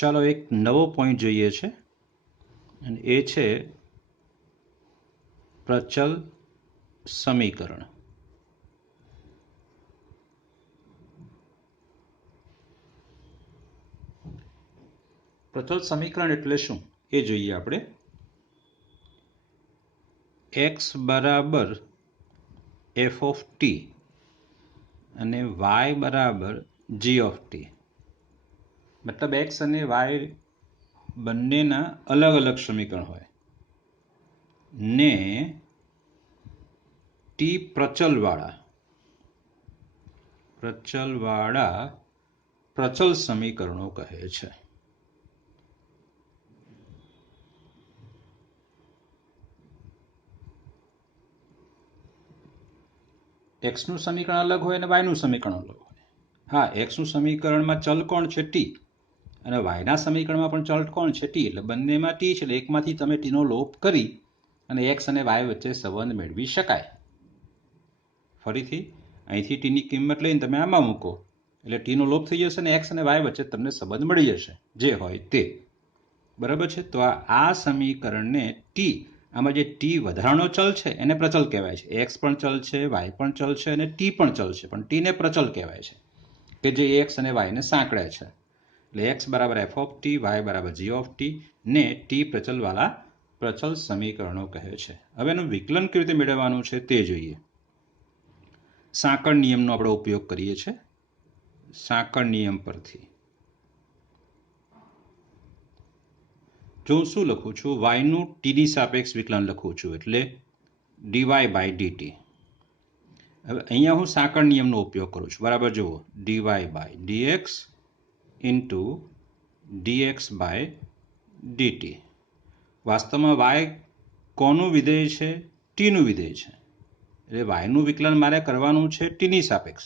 ચાલો એક નવો પોઈન્ટ જોઈએ છે અને એ છે પ્રચલ સમીકરણ. પ્રચલ સમીકરણ એટલે શું એ જોઈએ આપણે. x બરાબર f ઓફ ટી અને y બરાબર g ઓફ ટી, મતલબ x અને y બંનેના અલગ અલગ સમીકરણ હોય ને ટી પ્રચલવાળા પ્રચલ સમીકરણો કહે છે. એક્સનું સમીકરણ અલગ હોય અને વાયનું સમીકરણ અલગ હોય. હા, એક્સનું સમીકરણમાં ચલ કોણ છે ટી અને વાયના સમીકરણમાં પણ ચલ કોણ છે ટી, એટલે બંનેમાં ટી છે એટલે એકમાંથી તમે ટીનો લોપ કરી અને એક્સ અને વાય વચ્ચે સંબંધ મેળવી શકાય. ફરીથી અહીંથી ટીની કિંમત લઈને તમે આમાં મૂકો એટલે ટીનો લોપ થઈ જશે અને એક્સ અને વાય વચ્ચે તમને સંબંધ મળી જશે જે હોય તે. બરાબર છે. તો આ સમીકરણને ટી, આમાં જે ટી વધારાનો ચલ છે એને પ્રચલ કહેવાય છે. એક્સ પણ ચલ છે, વાય પણ ચલ છે અને ટી પણ ચલ છે, પણ ટીને પ્રચલ કહેવાય છે કે જે એક્સ અને વાયને સાંકળે છે. એટલે એક્સ બરાબર એફ ઓફ ટી, વાય બરાબર જી ઓફ ટી ને ટી પ્રચલવાળા પ્રચલ સમીકરણો કહે છે. હવે એનું વિકલન કેવી રીતે મેળવવાનું છે તે જોઈએ. સાંકળ નિયમનો આપણે ઉપયોગ કરીએ છીએ. સાંકળ નિયમ પરથી જો હું શું લખું છું, વાયનું ટીની સાપેક્ષ વિકલન લખું છું એટલે ડીવાય બાય ડીટી. હવે અહીંયા હું સાંકળ નિયમનો ઉપયોગ કરું છું. બરાબર જુઓ, dy by dx into dx by dt. વાસ્તવમાં વાય કોનું વિધેય છે? ટીનું વિધેય છે. એટલે વાયનું વિકલન મારે કરવાનું છે ટીની સાપેક્ષ,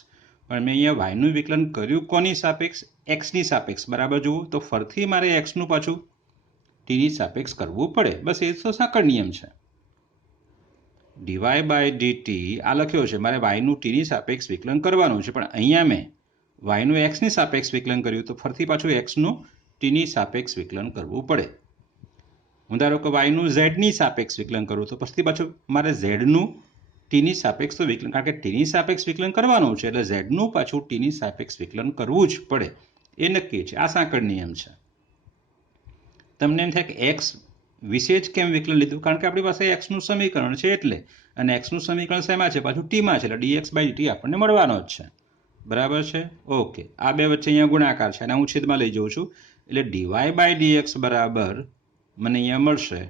પણ મેં અહીંયા વાયનું વિકલન કર્યું કોની સાપેક્ષ? એક્સની સાપેક્ષ. બરાબર જુઓ, તો ફરથી મારે એક્સનું પાછું ટીની સાપેક્ષ કરવું પડે. બસ એ તો સાંકળ નિયમ છે. ડીવાય બાય ડીટી આ લખ્યો છે, મારે વાયનું ટીની સાપેક્ષ વિકલન કરવાનું છે, પણ અહીંયા મેં વાયનું એક્સની સાપેક્ષ વિકલન કર્યું તો ફરથી પાછું એક્સનું ટીની સાપેક્ષ વિકલન કરવું પડે. હું ધારો કે વાયનું ઝેડની સાપેક્ષ વિકલન કરું તો પછી પાછું મારે ઝેડનું ટીની સાપેક્ષ તો વિકલન, કારણ કે ટીની સાપેક્ષ વિકલન કરવાનું છે એટલે ઝેડનું પાછું ટીની સાપેક્ષ વિકલન કરવું જ પડે. એ નક્કી છે. આ સાંકળ નિયમ છે. તમને એમ થાય કે એક્સ વિશે જ કેમ વિકલન લીધું? કારણ કે આપણી પાસે એક્સનું સમીકરણ છે એટલે, અને એક્સનું સમીકરણ શેમાં છે? પાછું ટીમાં છે એટલે ડીએક્સ બાય ડીટી આપણને મળવાનો જ છે. બરાબર છે. ઓકે, આ બે વચ્ચે અહીંયા ગુણાકાર છે અને હું છેદમાં લઈ જઉં છું એટલે ડીવાય બાય ડીએક્સ બરાબર મને અહીંયા મળશે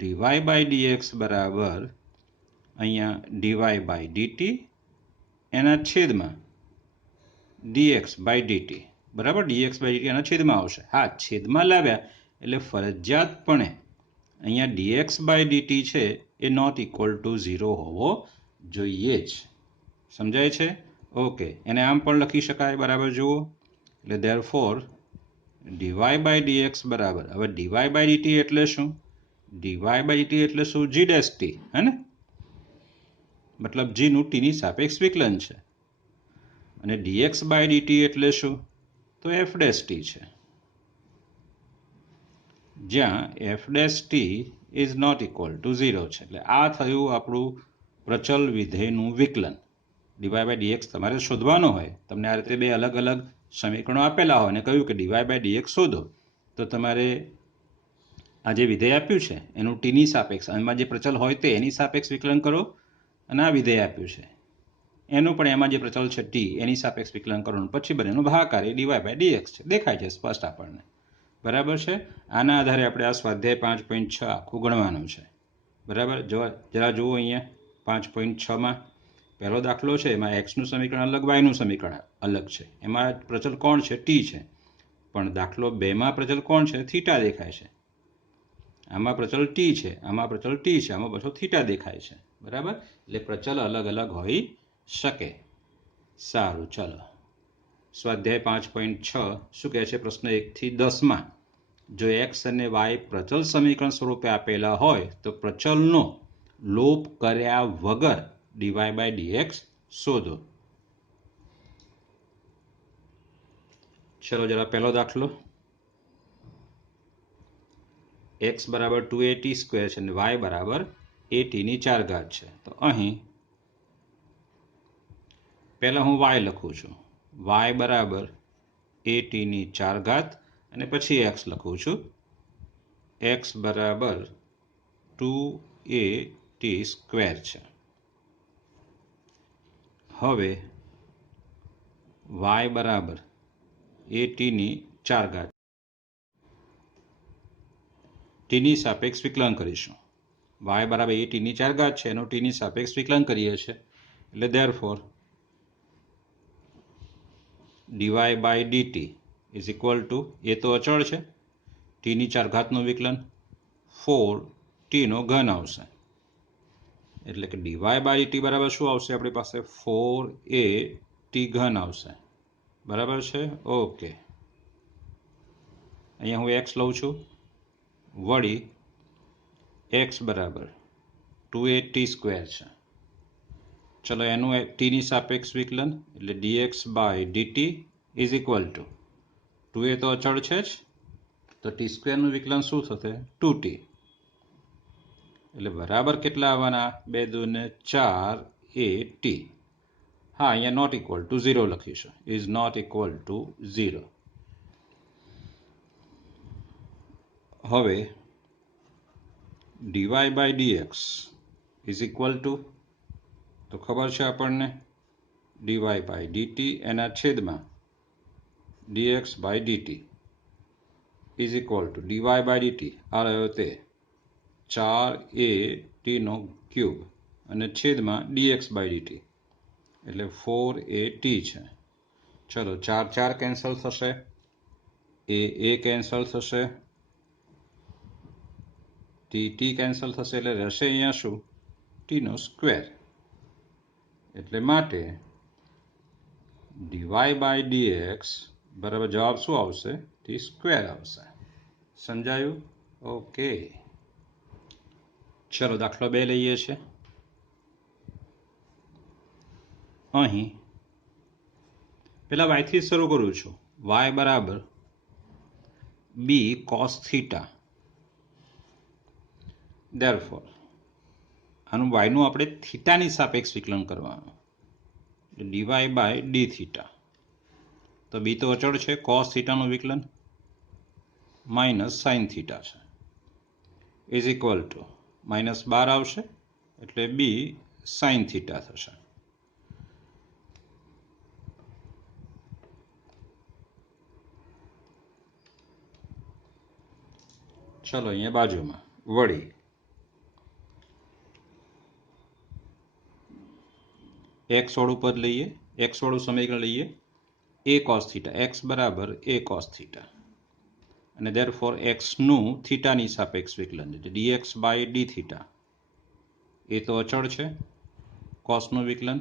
ડીવાય બાય ડીએક્સ બરાબર અહીંયા ડીવાય બાય ડીટી એના છેદમાં ડીએક્સ બાય ડીટી. બરાબર, ડીએક્સ બાય ડીટી એના છેદમાં આવશે. હા, છેદમાં લાવ્યા એટલે ફરજિયાતપણે અહીંયા ડીએક્સ બાય ડીટી છે એ નોટ ઇક્વલ ટુ 0 હોવો જોઈએ જ. સમજાય છે? ઓકે, એને આમ પણ લખી શકાય. બરાબર જુઓ, એટલે ધેરફોર ડીવાય બાય ડીએક્સ બરાબર, હવે ડીવાય બાય ડીટી એટલે શું? ડીવાય બાય ડીટી એટલે શું? જી ડેશ ટી, હે ને? મતલબ જીનું ટીની સાપેક્ષ વિકલન છે. અને ડીએક્સ બાય ડીટી એટલે શું? તો એફ ડેશ ટી છે, જ્યાં f dash t is not equal to 0 છે. એટલે આ થયું આપણું પ્રચલ વિધેયનું વિકલન. ડીવાય બાય ડીએક્સ તમારે શોધવાનો હોય. તમને આ રીતે બે અલગ અલગ સમીકરણો આપેલા હોય અને કહ્યું કે ડીવાય બાય ડીએક્સ શોધો, તો તમારે આ જે વિધેય આપ્યું છે એનું ટીની સાપેક્ષ, એમાં જે પ્રચલ હોય તે એની સાપેક્ષ વિકલન કરો, અને આ વિધેય આપ્યું છે એનું પણ એમાં જે પ્રચલ છે ટી એની સાપેક્ષ વિકલન કરો, પછી બંનેનો ભાગાકાર એ ડીવાય બાય ડીએક્સ છે. દેખાય છે સ્પષ્ટ આપણને. બરાબર છે. આના આધારે આપણે આ સ્વાધ્યાય 5.6 આખું ગણવાનું છે. બરાબર, જરા જુઓ અહીંયા 5.6માં પહેલો દાખલો છે, એમાં એક્સનું સમીકરણ અલગ, વાયનું સમીકરણ અલગ છે. એમાં પ્રચલ કોણ છે? ટી છે. પણ દાખલો 2માં પ્રચલ કોણ છે? થીટા દેખાય છે. આમાં પ્રચલ ટી છે, આમાં પ્રચલ ટી છે, આમાં પાછો થીટા દેખાય છે. બરાબર, એટલે પ્રચલ અલગ અલગ હોઈ શકે. સારું, ચલો સ્વાધ્યાય 5.6 શું કહે છે? પ્રશ્ન 1 થી 10માં જો એક્સ અને વાય પ્રચલ સમીકરણ સ્વરૂપે આપેલા હોય તો પ્રચલનો લોપ કર્યા વગર ડીવાય બાય ડીએક્સ શોધો. ચલો જરા પહેલો દાખલો, x બરાબર 2at સ્ક્વેર છે અને y બરાબર at ની 4 ઘાત છે. તો અહીં પહેલાં હું y લખું છું, y બરાબર at ની 4 ઘાત અને પછી x લખું છું, x બરાબર 2at સ્ક્વેર છે. હવે y બરાબર at ની 4 ઘાત ટીની સાપેક્ષ વિકલન કરીશું. y બરાબર at ની 4 ઘાત છે એનું ટીની સાપેક્ષ વિકલન કરીએ છીએ એટલે therefore dy by dt is equal to, એ તો અચળ છે, ટીની 4 ઘાતનું વિકલન 4t નો ઘન આવશે. એટલે કે dy બાય dt બરાબર શું આવશે આપણી પાસે, 4at ઘન આવશે. બરાબર છે? ઓકે, અહીંયા હું x લઉં છું, વળી x બરાબર 2at સ્ક્વેર છે. ચલો એનું ટીની સાપેક્ષ વિકલન એટલે dx by dt is equal to, 2a તો અચળ છે જ, તો ટી સ્ક્વેરનું વિકલન શું થશે, 2t. એટલે બરાબર કેટલા આવવાના, 2 દુ ને 4at. હા, અહીંયા નોટ ઇક્વલ ટુ 0 લખીશું, ઇઝ નોટ ઇક્વલ ટુ 0. હવે dy by dx is equal to, તો ખબર છે આપણને, dy બાય dt એના છેદમાં dx by dt is equal to dy by dt, આ રહ્યો તે 4at ક્યુબ અને છેદમાં dx બાય dt એટલે 4at છે. ચલો 4 4 કેન્સલ થશે, એ કેન્સલ થશે, ટી કેન્સલ થશે, એટલે રહેશે અહીંયા શું, ટીનો સ્ક્વેર. એટલે માટે dy બાય dx બરાબર જવાબ શું આવશે, ટી સ્ક્વેર આવશે. સમજાયું? ઓકે, ચલો દાખલો 2 લઈએ છીએ. અહીં પેલા y થી શરૂ કરું છું, y બરાબર b cos થીટા. ધેરફોર આનું y નું આપણે થીટાની સાપેક્ષ વિકલન કરવાનું, dy બાય ડી થીટા. તો b તો અચળ છે, cos થીટાનું વિકલન માઇનસ સાઇન થીટા છે, ઇઝ ઇક્વલ ટુ -12 આવશે એટલે b સાઇન થીટા થશે. ચલો અહીંયા બાજુમાં વળી x વાળું પદ લઈએ, x વાળું સમીકરણ લઈએ, a cos થીટા, x બરાબર a cos થીટા અને ધેરફોર x નું થીટાની સાપેક્ષ વિકલન એટલે dx બાય ડી થીટા, એ તો અચળ છે, કોસનું વિકલન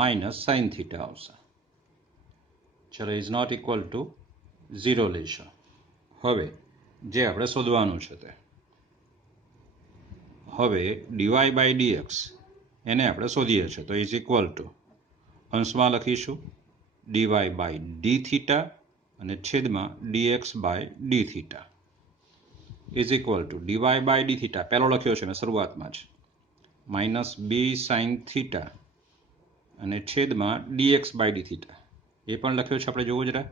માઇનસ સાઇન થીટા આવશે. ચલો ઇઝ નોટ ઇક્વલ ટુ 0 લઈશું. હવે જે આપણે શોધવાનું છે તે, હવે dy બાય dx એને આપણે શોધીએ છીએ, તો ઇઝ ઇક્વલ ટુ અંશમાં લખીશું dy બાય ડી થીટા અને છેદમાં dx by d theta is equal to dy by d theta પહેલો લખ્યો છે મેં શરૂઆતમાં જ, માઇનસ બી સાઇન થીટા અને છેદમાં dx બાય ડી થીટા એ પણ લખ્યો છે આપણે, જોવું જરા,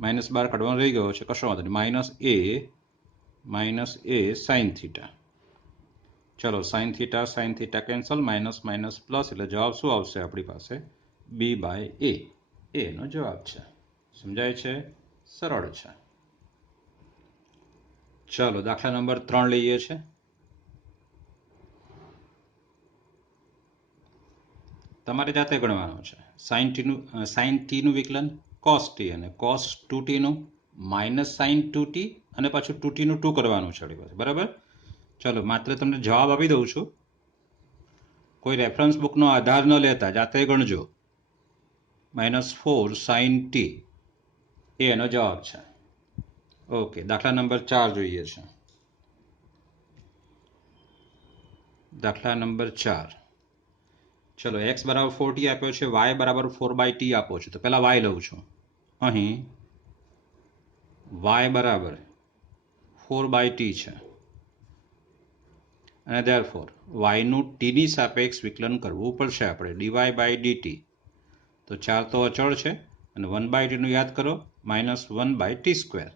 -12 કાઢવાનો રહી ગયો છે, કશો વાંધો નહીં, માઇનસ એ સાઇન થીટા. ચલો sine theta cancel, minus minus plus, એટલે જવાબ શું આવશે આપણી પાસે, બી બાય એનો જવાબ છે. સમજાય છે? સરળ છે. ચલો દાખલા નંબર 3 લઈએ છે. તમારે જાતે ગણવાનું છે. સાઇન ટીનું વિકલન કોસ ટી અને કોસ 2t નું માઇનસ સાઇન 2t અને પાછું 2t નું 2 કરવાનું છે આપણી પાસે. બરાબર? ચલો માત્ર તમને જવાબ આપી દઉં છું, કોઈ રેફરન્સ બુકનો આધાર ન લેતા જાતે ગણજો. -4 સાઇન ટી એનો જવાબ છે. ઓકે, દાખલા નંબર 4 જોઈએ છે. દાખલા નંબર 4, ચલો x બરાબર 4t આપ્યો છે, y બરાબર 4/t આપો છો, તો પહેલા y લઉં છું. અહીં y બરાબર 4/t છે અને therefore y નું t ની સાપેક્ષ વિકલન કરવું પડશે આપણે dy/dt. તો 4 તો અચળ છે અને 1/t નું યાદ કરો -1/t².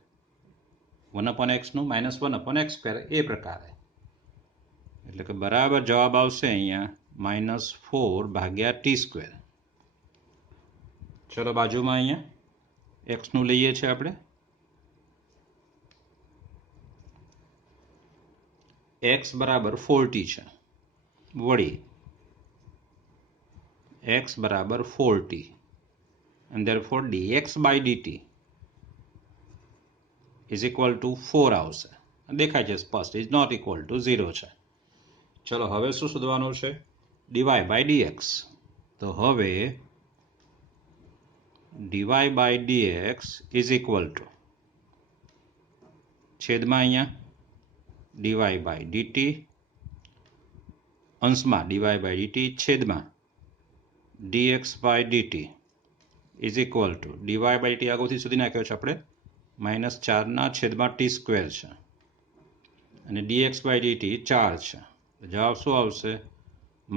1/x નું -1/x² એ પ્રકારે, એટલે કે બરાબર જવાબ આવશે અહીંયા -4/t². ચલો બાજુમાં અહીંયા x નું લઈએ છીએ આપણે. x બરાબર 4t છે. વળી x બરાબર 4t and therefore dx/dt is equal to 4 આવશે. દેખાય છે સ્પષ્ટ, ઇઝ નોટ ઇક્વલ ટુ 0 છે. ચલો હવે શું શોધવાનું છે? dy/dx. તો હવે dy/dx is equal to છેદમાં અહીંયા dy/dt, અંશમાં dy/dt છેદમાં dx/dt is equal to dy/dt આગળથી સુધી નાખ્યો છે આપણે -4/t² છે અને dx/dt 4 છે. જવાબ શું આવશે?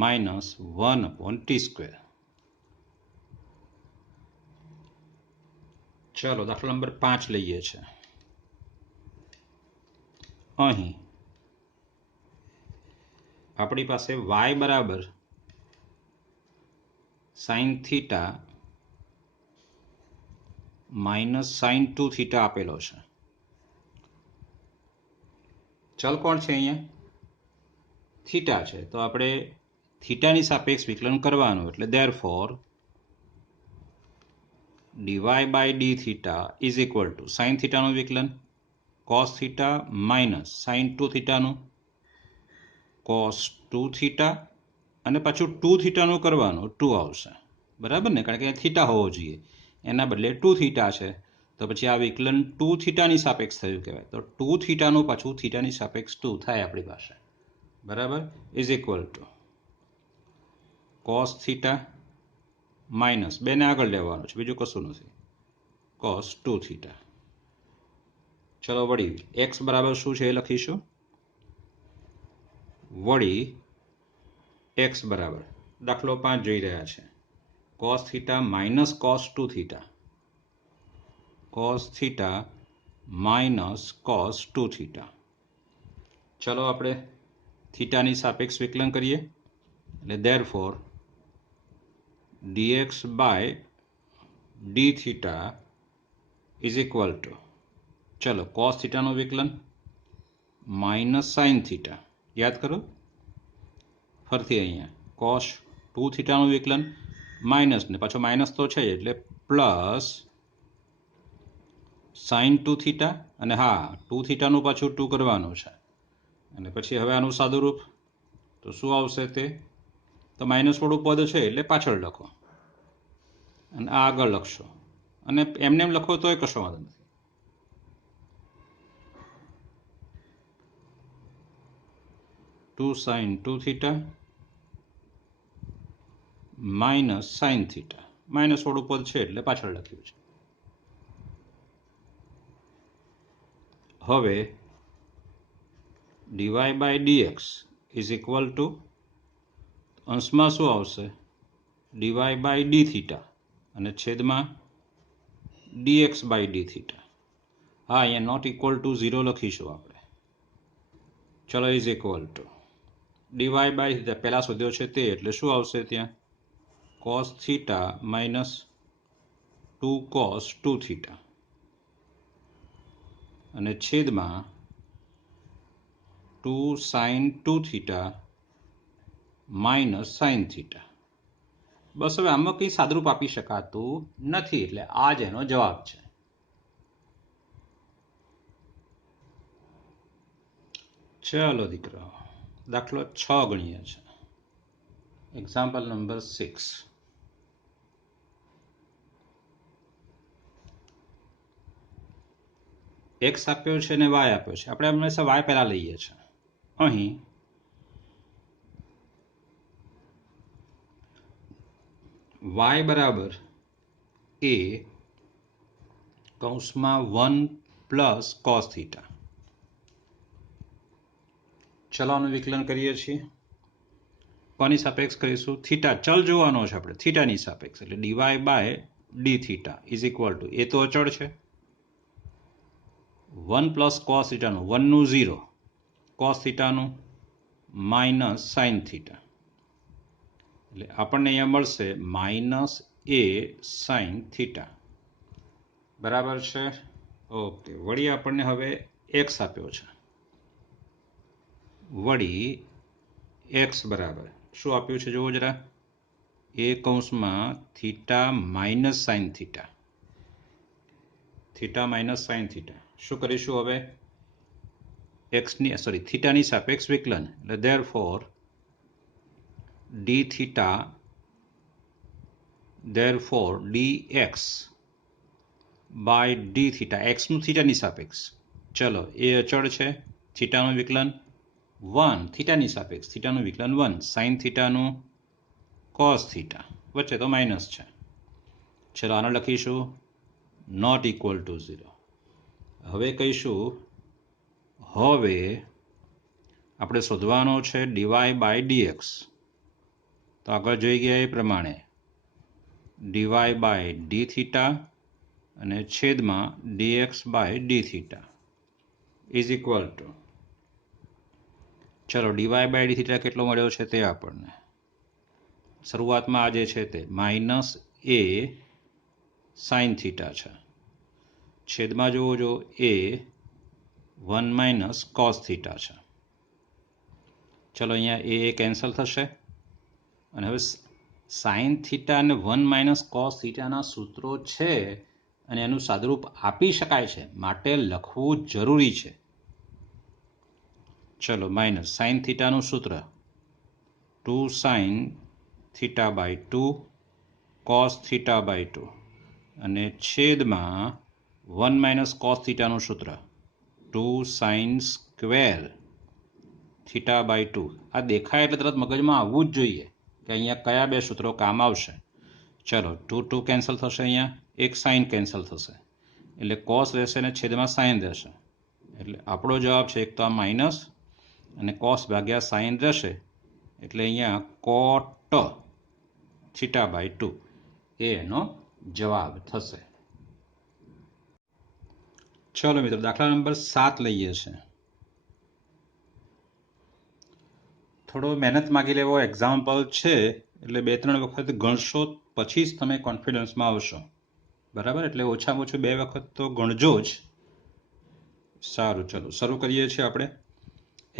-1/t². ચલો દાખલા નંબર 5 લઈએ છીએ. અહીં આપણી પાસે y બરાબર sin θ -sin 2θ આપેલો છે. ચલ કોણ છે અહીંયા? થીટા છે. તો આપણે થીટાની સાપેક્ષ વિકલન કરવાનું, એટલે therefore dy/dθ is equal to sin θ નું વિકલન cos θ minus sin 2θ નું cos 2θ અને પાછું 2θ નું કરવાનું 2 આવશે. બરાબર ને? કારણ કે થીટા હોવો જોઈએ, એના બદલે 2θ છે. તો પછી આ વિકલન 2θ ની સાપેક્ષ થયું કહેવાય. તો 2θ નું પાછું થીટાની સાપેક્ષ 2 થાય આપણી પાસે. બરાબર? Is equal to cos θ minus 2 ને આગળ લેવાનું છે, બીજું કશું નથી, cos 2θ. ચલો વળી x બરાબર શું છે એ લખીશું. વળી x બરાબર દાખલો 5 જોઈ રહ્યા છે, cos θ minus cos 2θ, cos θ minus cos 2θ. ચલો આપણે થીટાની સાપેક્ષ વિકલન કરીએ, એટલે therefore dx/dθ is equal to, ચલો cos θ નું વિકલન માઇનસ sin θ, યાદ કરો ફરથી અહીંયા cos 2θ નું વિકલન માઇનસ ને પાછો માઇનસ તો છે એટલે પ્લસ sin 2θ અને હા 2θ નું પાછું 2 કરવાનું છે અને પછી હવે આનું સાદું રૂપ તો શું આવશે? તે તો માઇનસ વાળું પદ છે એટલે પાછળ લખો અને આ આગળ લખશો, અને એમને એમ લખો તોય કશો વાંધો નથી. Two sin 2θ minus sin θ, minus વાળું પદ છે એટલે પાછળ લખ્યું છે. હવે dy/dx ઇઝ ઇક્વલ ટુ અંશમાં શું આવશે? dy/dθ અને છેદમાં dx/dθ. હા, અહીંયા નોટ ઇક્વલ ટુ 0 લખીશું આપણે. ચલો ઇઝ ઇક્વલ ટુ dy/dθ પહેલા શોધ્યો છે તે, એટલે શું આવશે ત્યાં? cos θ minus 2 cos 2θ અને છેદમાં 2 sin 2θ માઇનસ sin θ. બસ હવે આમાં કંઈ સાદરૂપ આપી શકાતું નથી, એટલે આ જ એનો જવાબ છે. ચલો દીકરાઓ દાખલો 6 ગણીએ છે. Example number 6. x આપ્યો છે અને y આપ્યો છે. આપણે હંમેશા y પહેલા લઈએ છીએ. અહીં y બરાબર a કૌંસમાં 1 પ્લસ કોસ થીટા. ચલો આનું વિકલન કરીએ છીએ. કોની સાપેક્ષ કરીશું? થીટા ચલ જોવાનો છે આપણે, થીટાની સાપેક્ષ, એટલે dy by d theta is equal to, એ તો અચળ છે, 1 પ્લસ કોસ થીટાનું 1 નું 0, કોસ થીટાનું માઇનસ સાઇન થીટા, એટલે આપણને અહીંયા મળશે માઇનસ એ સાઇન થીટા. બરાબર છે? ઓકે. વળી આપણને હવે એક્સ આપ્યો છે. વળી એક્સ બરાબર શું આપ્યું છે જુઓ જરા, એ કૌંસમાં theta minus sine theta, theta minus sine theta. શું કરીશું હવે? એક્સની થીટાની સાપેક્ષ વિકલન, એટલે therefore d theta, therefore d x by d theta, એક્સનું થીટાની સાપેક્ષ. ચલો એ અચળ છે, થીટાનું વિકલન 1, થીટાની સાપેક્ષ થીટાનું વિકલન 1, સાઇન થીટાનું કોસ થીટા, વચ્ચે તો માઇનસ છે. ચલો આને લખીશું નોટ ઇક્વલ ટુ 0. હવે કહીશું, હવે આપણે શોધવાનો છે ડીવાય બાય ડીએક્સ. તો આગળ જોઈ ગયા એ પ્રમાણે ડીવાય બાય ડી થીટા અને છેદમાં dx by d theta is equal to, ચલો ડીવાય બાય ડી થીટા કેટલો મળ્યો છે તે આપણને શરૂઆતમાં આ જે છે તે માઇનસ એ સાઇન થીટા છે, છેદમાં જુઓ જો એ 1 માઇનસ કોસ થીટા છે. ચલો અહીંયા એ કેન્સલ થશે અને હવે સાઇન થીટા અને 1 માઇનસ કોસ થીટાના સૂત્રો છે અને એનું સાદુરૂપ આપી શકાય છે, માટે લખવું જરૂરી છે. ચલો માઇનસ સાઇન થીટાનું સૂત્ર 2 sine theta by 2 cos theta by 2 અને છેદમાં 1 માઇનસ કોસ થીટાનું સૂત્ર 2 સાઇન સ્ક્વેર થીટા બાય 2. આ દેખાય એટલે તરત મગજમાં આવવું જ જોઈએ કે અહીંયા કયા બે સૂત્રો કામ આવશે. ચલો 2 કેન્સલ થશે, અહીંયા એક સાઇન કેન્સલ થશે, એટલે કોસ રહેશે અને છેદમાં સાઇન રહેશે, એટલે આપણો જવાબ છે એક તો આ માઇનસ અને કોસ ભાગ્યા સાઇન રહેશે, એટલે અહીંયા કોટ થીટા બાય 2 એ એનો જવાબ થશે. ચલો મિત્રો દાખલા નંબર 7 લઈએ છે. થોડો મહેનત માગી લેવો એક્ઝામ્પલ છે, એટલે 2-3 વખત ગણશો પછી જ તમે કોન્ફિડન્સમાં આવશો. બરાબર? એટલે ઓછામાં ઓછું 2 વખત તો ગણજો જ. સારું, ચલો શરૂ કરીએ છીએ આપણે.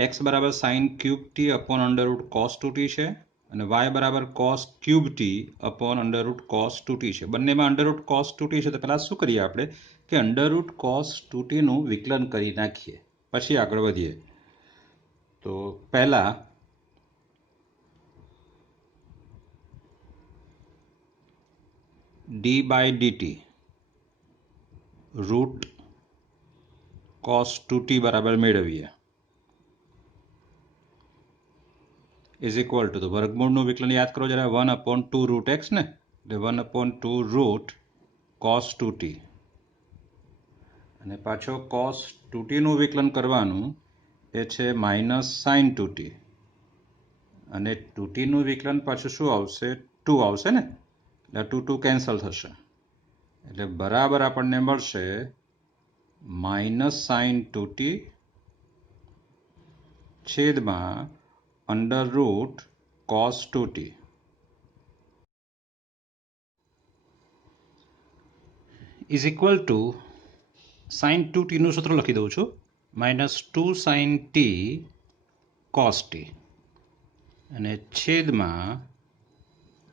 એક્સ બરાબર sign cube T upon under root cos 2t છે અને વાય બરાબર cos cube T upon under root cos 2t છે. બંનેમાં અંડર રૂટ કોસ 2t છે, તો પહેલાં શું કરીએ આપણે કે અંડર રૂટ કોસ 2tનું વિકલન કરી નાખીએ, પછી આગળ વધીએ. તો પહેલાં d by dt root cos 2t બરાબર મેળવીએ ઇઝ ઇક્વલ ટુ, તો વર્ગમૂળનું વિકલન યાદ કરો જરા, 1/2 રૂટ એક્સ ને, એટલે 1/2 રૂટ કોસ 2t અને પાછો કોસ 2tનું વિકલન કરવાનું એ છે માઇનસ સાઇન 2t અને 2tનું વિકલન પાછું શું આવશે? 2 આવશે ને, એટલે 2 કેન્સલ થશે, એટલે બરાબર આપણને મળશે માઇનસ સાઇન 2t છેદમાં under root cos 2t is equal to sine 2tનું સૂત્ર લખી દઉં છું, -2 સાઇન t કોસ t અને છેદમાં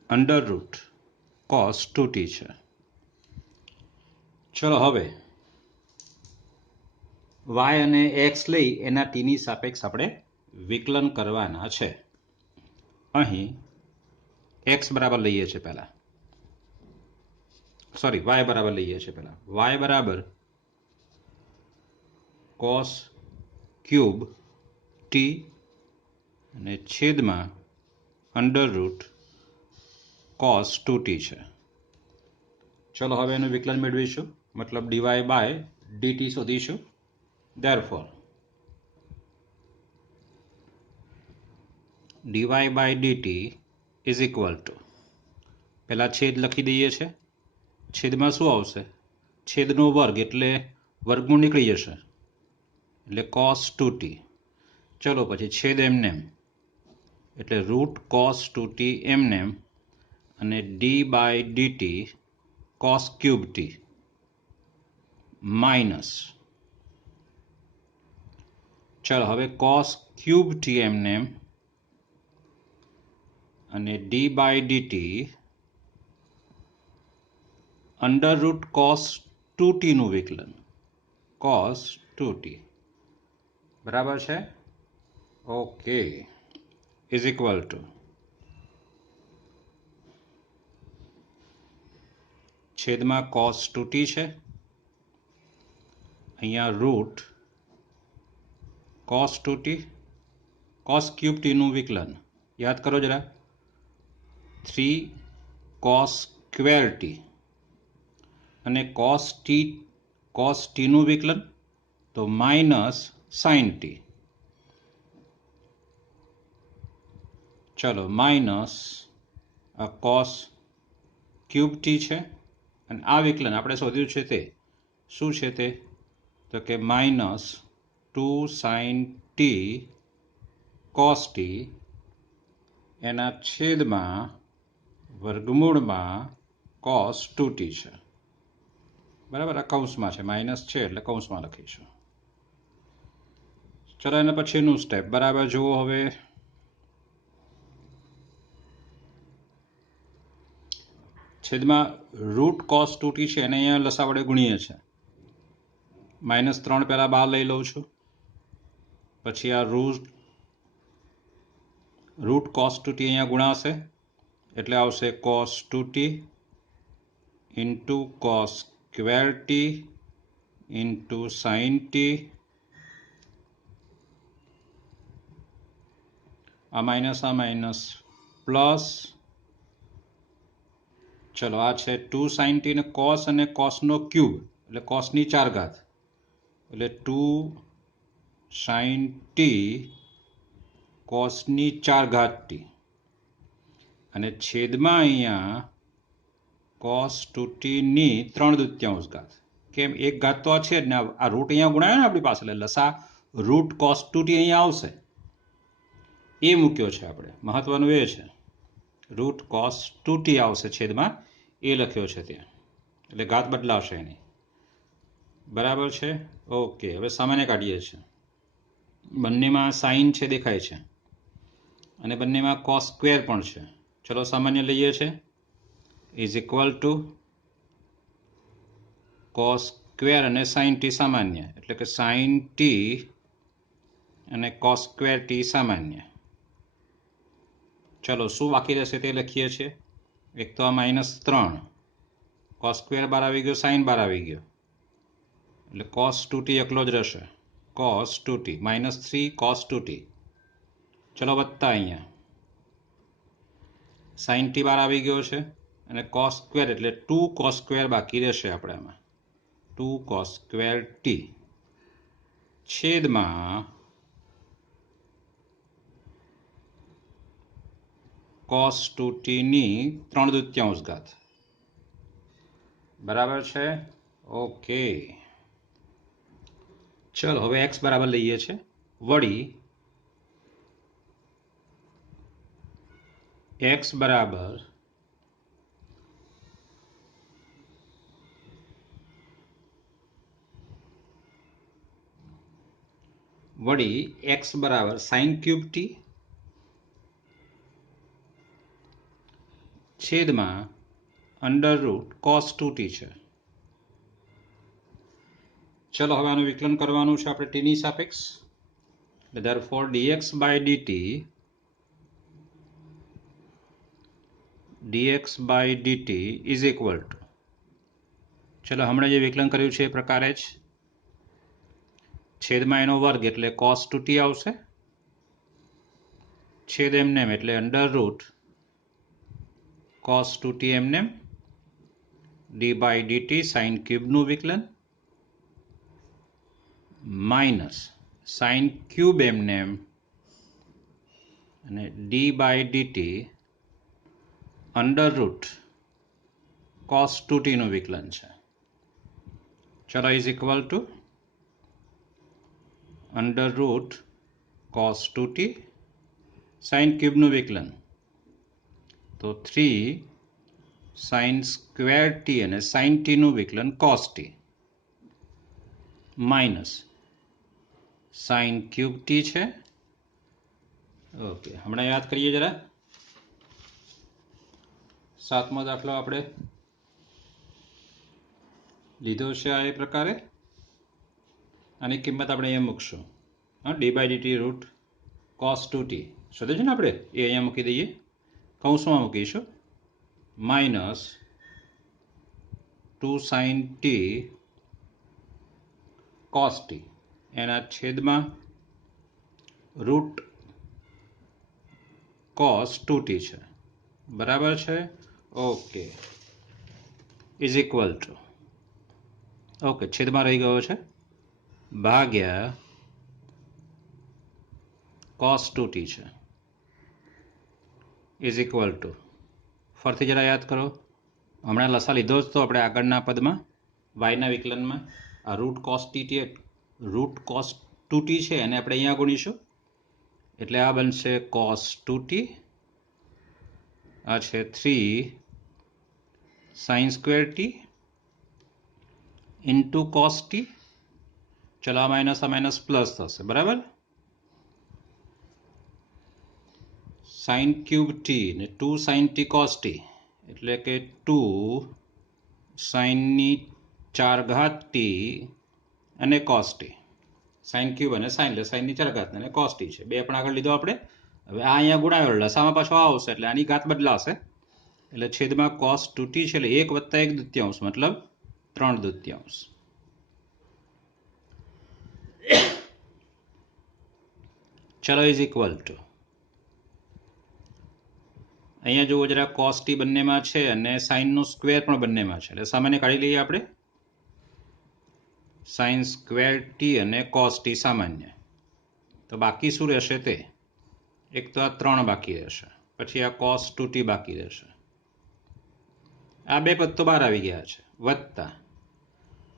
અંડર રૂટ કોસ 2t છે. ચલો હવે વાય અને એક્સ લઈ એના ટીની સાપેક્ષ આપણે વિકલન કરવાના છે. અહીં એક્સ બરાબર લઈએ છીએ પહેલાં, વાય બરાબર લઈએ છીએ પહેલાં. વાય બરાબર કોસ ક્યુબ ટી અને છેદમાં અંડર રૂટ કોસ 2t છે. ચલો હવે એનું વિકલન મેળવીશું, મતલબ ડીવાય બાય dt શોધીશું. Therefore dy by dt is equal to, પહેલા છેદ લખી દઈએ છે. છેદમાં શું આવશે? છેદનો વર્ગ એટલે વર્ગમૂળ નીકળી જશે એટલે cos 2t. ચલો પછી છેદ એમનેમ એટલે રૂટ cos 2t એમનેમ અને d by dt cos cube t minus, ચલો હવે cos ક્યુબ t એમનેમ અને d by dt under root cos 2t નું વિકલન cos 2t, બરાબર છે? ઓકે, ઇઝ ઇક્વલ ટુ છેદમાં cos 2t છે, અહીંયા root cos 2t cos cube t નું વિકલન યાદ કરો જરા, 3 cos સ્ક્વેર t અને cos t નું વિકલન તો માઇનસ sin t. ચલો માઇનસ આ cos ક્યુબ t છે અને આ વિકલન આપણે શોધ્યું છે તે શું છે? તે તો કે minus 2 sin t cos t એના છેદમાં વર્ગમૂળમાં cos 2t છે, બરાબર? આ કૌંસમાં છે, માઇનસ છે એટલે કૌંસમાં લખીશું. ચલો એના પછીનું સ્ટેપ બરાબર જુઓ. હવે છેદમાં રૂટ cos 2t છે એને અહીંયા લસા વડે ગુણીએ છે. -3 પહેલાં બહાર લઈ લઉં છું, પછી આ રૂટ cos 2t અહીંયા ગુણાશે એટલે આવશે cos 2t into cos square t into sin t. આ માઇનસ પ્લસ, ચલો આ છે 2 sin t ને cos અને cosનો ક્યુબ એટલે cosની 4 ઘાત એટલે 2 sin t cosની 4 ઘાત t અને છેદમાં અહીંયા cos 2t ની 3/4 ઘાત. કેમ? એક ઘાત તો આ છે જ ને, આ રૂટ અહીંયા ગુણાયો ને આપણી પાસે એટલે લસા રૂટ cos 2t અહીંયા આવશે, એ મૂક્યો છે આપણે. મહત્વનું એ છે રૂટ cos 2t આવશે છેદમાં, એ લખ્યો છે ત્યાં એટલે ઘાત બદલાશે એની, બરાબર છે? ઓકે, હવે સામાન્ય કાઢીએ છીએ. બંનેમાં સાઇન છે દેખાય છે અને બંનેમાં cos સ્ક્વેર પણ છે. ચલો સામાન્ય લઈએ છે, is equal to cos square અને sin t સામાન્ય એટલે કે sin t અને cos સ્ક્વેર t સામાન્ય. ચલો શું બાકી રહેશે તે લખીએ છીએ. એક તો આ -3 cos સ્ક્વેર બહાર આવી ગયો, sin બહાર આવી ગયો એટલે cos 2t એકલો જ રહેશે, cos 2t -3 cos 2t. ચલો વત્તા અહીંયા sin t બહાર આવી ગયો છે અને cos સ્ક્વેર એટલે 2 cos સ્ક્વેર બાકી રહેશે આપણે એમાં, 2 cos સ્ક્વેર t છેદમાં cos 2t ની 3/4 ઘાત, બરાબર છે? ઓકે, ચલો હવે x બરાબર લઈએ છે. વળી x બરાબર sin ક્યુબ t છેદમાં અંડર રૂટ cos 2t છે. ચલો હવે આનું વિકલન કરવાનું છે આપણે t ની સાપેક્ષ. therefore dx by dt is equal to, ચલો હમણાં જે વિકલન કર્યું છે એ પ્રકારે જ છેદમાં એનો વર્ગ એટલે cos 2t આવશે, છેદ એમનેમ એટલે અંડર રૂટ cos 2t એમનેમ d by dt sin ક્યુબનું વિકલન માઇનસ સાઇન ક્યુબ એમને એમ અને d by dt under root cos 2tનું વિકલન છે. ચલો is equal to under root cos 2t sine ક્યુબનું વિકલન તો 3 સાઇન સ્ક્વેર ટી અને સાઇન ટીનું વિકલન cos t minus sine cube t છે. ઓકે, હમણાં યાદ કરીએ જરા. 7મો દાખલો આપણે લીધો છે આ એ પ્રકારે. આની કિંમત આપણે અહીંયા મૂકશું. D by dt root cos 2t શોધે છે ને આપણે, એ અહીંયા મૂકી દઈએ, કૌંસમાં મૂકીશું. Minus 2 sine t cos t એના છેદમાં રૂટ કોસ 2t છે. બરાબર છે. Okay, is equal to, okay છેદમાં રહી ગયો છે, ભાગ્યા કોસ 2t છે ઇઝ ઇક્વલ ટુ, ફરીથી જરા યાદ કરો, હમણાં લસા લીધો જ તો આપણે આગળના પદમાં વાયના વિકલનમાં આ રૂટ કોસ 2t છે એને આપણે અહીંયા ગુણીશું એટલે આ બનશે કોસ 2t, આ છે 3 sine square T into cos T. ચલો આ માઇનસ પ્લસ થશે. બરાબર, સાઇન ક્યુબ ટી ને 2 સાઇન ટી કોસ ટી એટલે કે 2 સાઇનની 4 ઘાત ટી અને કોસ ટી. સાઇન ક્યુબ અને સાઇન એટલે સાઇનની 4 ઘાત અને કોસ ટી છે, બે પણ આગળ લીધો આપણે. હવે આ અહીંયા ગુણાવેલો લસામાં પાછો આવશે એટલે આની ઘાત બદલાશે એટલે છેદમાં કોસ 2t છે એટલે 1 + 1/2 મતલબ 3/2. ચલો ઇઝ ઇક્વલ ટુ, અહીંયા જુઓ જરા કોસ ટી બંનેમાં છે અને સાઇનનું સ્ક્વેર પણ બંનેમાં છે એટલે સામાન્ય કાઢી લઈએ આપણે. સાઇન સ્ક્વેર ટી અને કોસ ટી સામાન્ય, તો બાકી શું રહેશે તે, એક તો આ 3 બાકી રહેશે, પછી આ કોસ 2t બાકી રહેશે, આ બે પદ તો બહાર આવી ગયા છે, વત્તા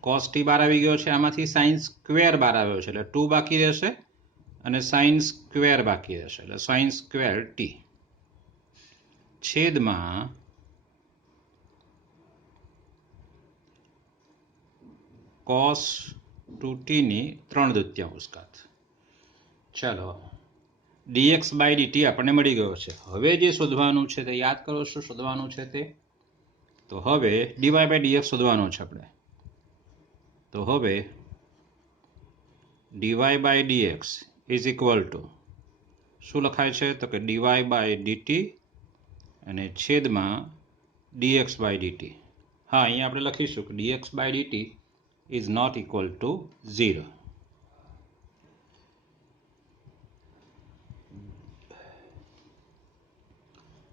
કોસ ટી બહાર આવી ગયો છે, આમાંથી સાઇન સ્ક્વેર બહાર આવ્યો છે એટલે 2 બાકી રહેશે અને સાઇન સ્ક્વેર બાકી રહેશે એટલે સાઇન સ્ક્વેર ટી છેદમાં કોસ 2tની 3/2. ચાલો dx બાય dt આપણને મળી ગયો છે. હવે જે શોધવાનું છે તે યાદ કરો, શું શોધવાનું છે તે, તો હવે dy બાય dx શોધવાનું છે આપણે. તો હવે dy by dx is equal to શું લખાય છે, તો કે dy બાય dt અને છેદમાં dx બાય dt. હા, અહીંયા આપણે લખીશું કે dx by dt is not equal to 0.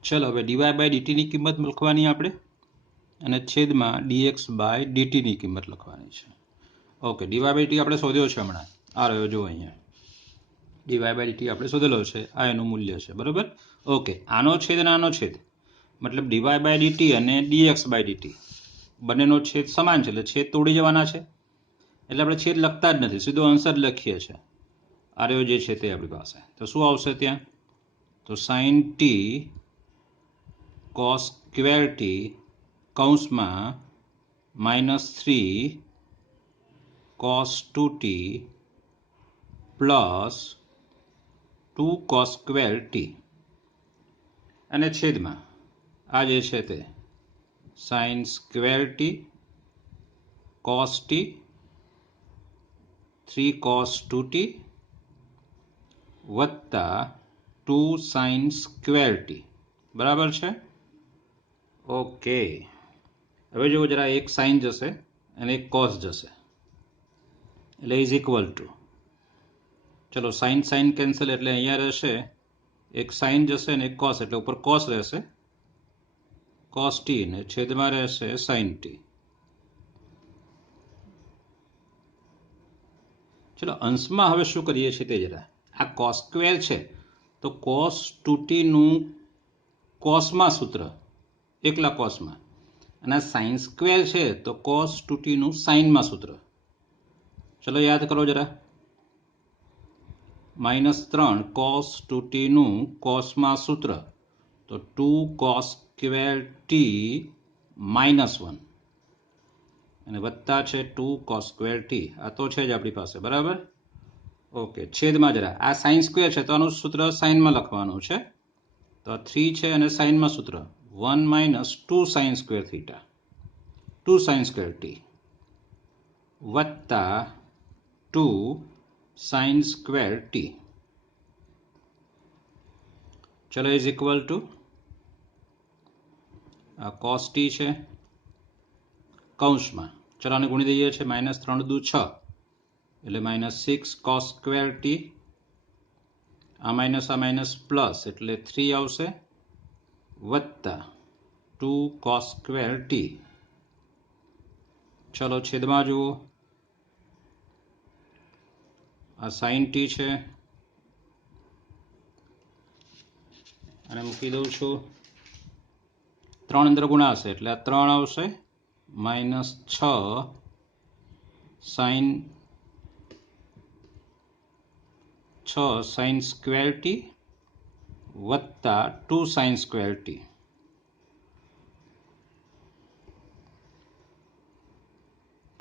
ચલો હવે dy બાય dt ની કિંમત લખવાની આપણે અને છેદમાં dx બાય dt ની કિંમત લખવાની છે. ઓકે, dy બાય dt આપણે શોધ્યો છે હમણાં, આ રહ્યો જો અહીંયા dy બાય dt આપણે શોધેલો છે, આ એનું મૂલ્ય છે. બરાબર, ઓકે, આનો છેદ અને આનો છેદ મતલબ dy બાય dt અને dx બાય dt બંનેનો છેદ સમાન છે એટલે છેદ તોડી જવાના છે એટલે આપણે છેદ લખતા જ નથી, સીધો અંશ જ લખીએ છીએ. આ રહ્યો જે છે તે આપણી પાસે, તો શું આવશે ત્યાં, તો sine t cos square t કૌંસમાં -3 cos 2t plus 2 cos square t અને છેદમાં આ જે છે તે sine square t cos t 3 cos 2t વત્તા 2 સાઇન સ્ક્વેર ટી. બરાબર છે. ઓકે, હવે જો જરા એક સાઇન જશે અને એક કોસ જશે એટલે ઇઝ ઇક્વલ ટુ, ચલો સાઇન સાઇન કેન્સલ એટલે અહીંયા રહેશે એક સાઇન જશે અને એક કોસ એટલે ઉપર કોસ રહેશે, કોસ ટી ને છેદમાં રહેશે સાઇન ટી. ચલો અંશમાં હવે શું કરીએ છીએ તે જરા. આ cos સ્ક્વેર છે તો cos 2t નું કોસમાં સૂત્ર, એકલા કોસમાં, અને સાઇન સ્ક્વેર છે તો cos 2t નું સાઇનમાં સૂત્ર. ચલો યાદ કરો જરા. -3 cos 2t નું કોસમાં સૂત્ર તો 2 cos સ્ક્વેર t -1 અને વત્તા છે 2 cos સ્ક્વેર t. આ તો છે જ આપણી પાસે, બરાબર. ઓકે, છેદમાં જરા. આ સાઇન સ્ક્વેર છે તો આનું સૂત્ર સાઇનમાં લખવાનું છે. તો 3 છે અને સાઇનમાં સૂત્ર 1 - 2 sin square theta, 2 sin square t વત્તા 2 sin સ્ક્વેર t. ચલો ઇઝ ઇક્વલ ટુ આ cos t છે કૌંસમાં. ચલો આને ગુણી દઈએ છીએ. -3 દુ 6 એટલે -6 cos સ્ક્વેર t. આ માઇનસ પ્લસ એટલે 3 આવશે વત્તા 2 cos સ્ક્વેર t. ચલો છેદમાં જુઓ. આ sin t છે અને મૂકી દઉં છું. 3 અંદર ગુણાશે એટલે આ 3 આવશે -6 sin સ્ક્વેર t વત્તા 2 sin સ્ક્વેર t.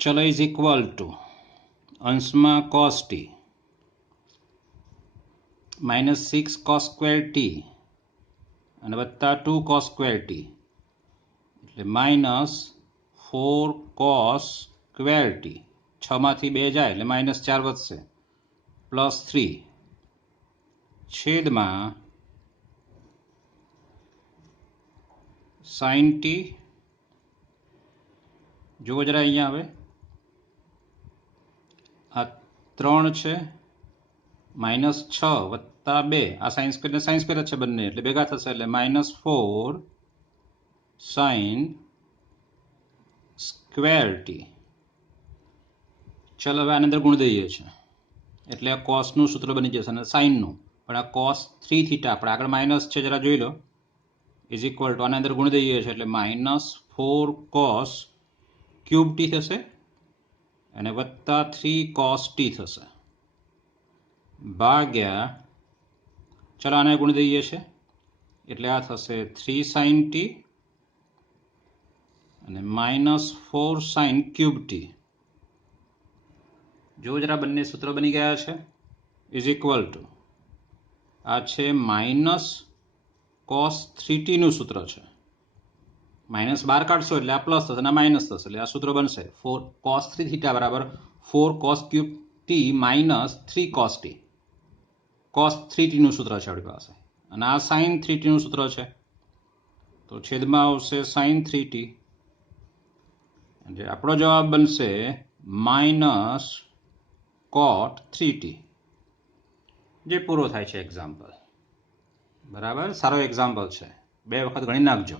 ચલો ઇઝ ઇક્વલ ટુ અંશમાં cos t -6 cos square t અને વત્તા 2 cos સ્ક્વેર t એટલે -4 cos સ્ક્વેર t. 6 માંથી 2 જાય એટલે -4 વધશે +3 છેદમાં sin t. જુઓ જરા અહીંયા હવે આ 3 છે -6 વત્તા 2. આ સાઇન સ્ક્વેર ને સાઇન સ્ક્વેર જ છે બંને એટલે ભેગા થશે એટલે -4 sin સ્ક્વેર t. ચલો હવે આની અંદર ગુણ દઈએ છીએ એટલે આ કોસનું સૂત્ર બની જશે અને સાઇનનું. પણ આ cos 3 થીટા આપણે આગળ માઇનસ છે જરા જોઈ લો. ઇઝ ઇક્વલ ટુ આની અંદર ગુણ દઈએ છીએ એટલે -4 cos ક્યુબ t થશે અને વત્તા 3 cos t થશે ભાગ્યા. ચલો આને ગુણ દઈએ છીએ એટલે આ થશે 3 sin t અને -4 sin ક્યુબ t. જો જરા બંને સૂત્ર બની ગયા છે. ઇઝ ઇક્વલ ટુ આ છે -cos 3t નું સૂત્ર છે. માઇનસ બહાર કાઢશો એટલે આ પ્લસ થશે અને માઇનસ થશે એટલે આ સૂત્ર બનશે 4 cos 3 થીટા બરાબર 4 cos cube t -3 cos t. cos 3t નું સૂત્ર છે આપણી પાસે અને આ sin 3t નું સૂત્ર છે તો છેદમાં આવશે sin 3t. એટલે આપણો જવાબ બનશે -cot 3t. જે પૂરો થાય છે એક્ઝામ્પલ. બરાબર, સારો એક્ઝામ્પલ છે. 2 વખત ગણી નાખજો.